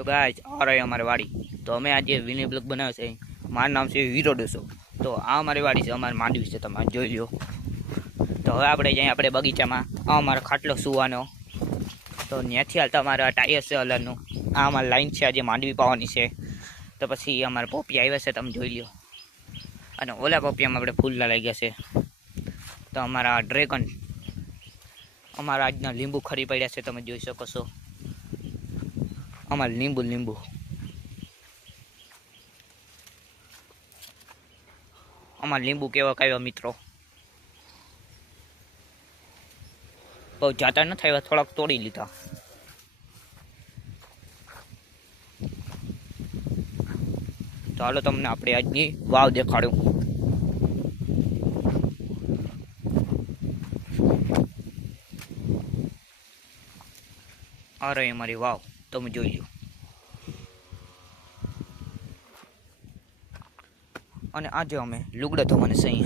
તો ગાઈસ આ રહી અમારી વાડી। તો અમે આજે વિની બ્લોગ બનાવ્યો છે। મારું નામ છે હીરો ડોસો। તો આ અમારી વાડી છે, અમારી માંડવી છે, તમે જોઈ લો। તો હવે આપણે જઈએ આપણે બગીચામાં। આ અમારો ખાટલો સુવાનો। તો ત્યાંથી હાલતા અમારા ટાયર છે અલરનું। આ અમારી લાઈન છે, આજે માંડવી પાવાની છે। તો પછી અમારા પોપિયા આવ્યા છે, તમે જોઈ લો। અને ઓલા પોપિયામાં આપણે ફૂલલા લાગી ગયા છે। તો અમારા ડ્રેગન, અમારા આજના લીંબુ ખરી પડ્યા છે, તમે જોઈ શકો છો। અમારે લીંબુ અમારે લીંબુ કેવા કયા મિત્રો, બહુ જાતા ન થાય, થોડાક તોડી લીધા। તો હાલો તમને આપણે આજની વાવ દેખાડું। આ રહી અમારી વાવ, તમે જોઈ લો। અને આજે અમે લુગડા ધોવાને સહી।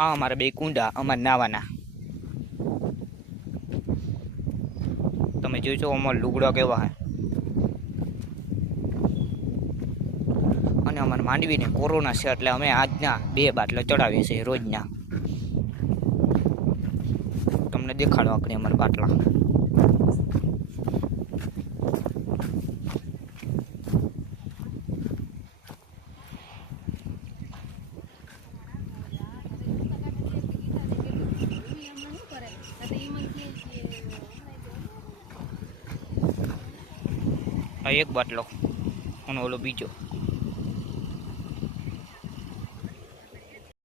આ અમારા બે કુંડા અમારે નાવાના, તમે જોઈશો અમારા લુગડા કેવા હે। અને અમારે માંડવીને કોરોના છે, એટલે અમે આજના 2 બાટલા ચડાવીએ છીએ રોજના। તમને દેખાડો આખરે અમારા બાટલા। આ એક બાટલો અને ઓલો બીજો।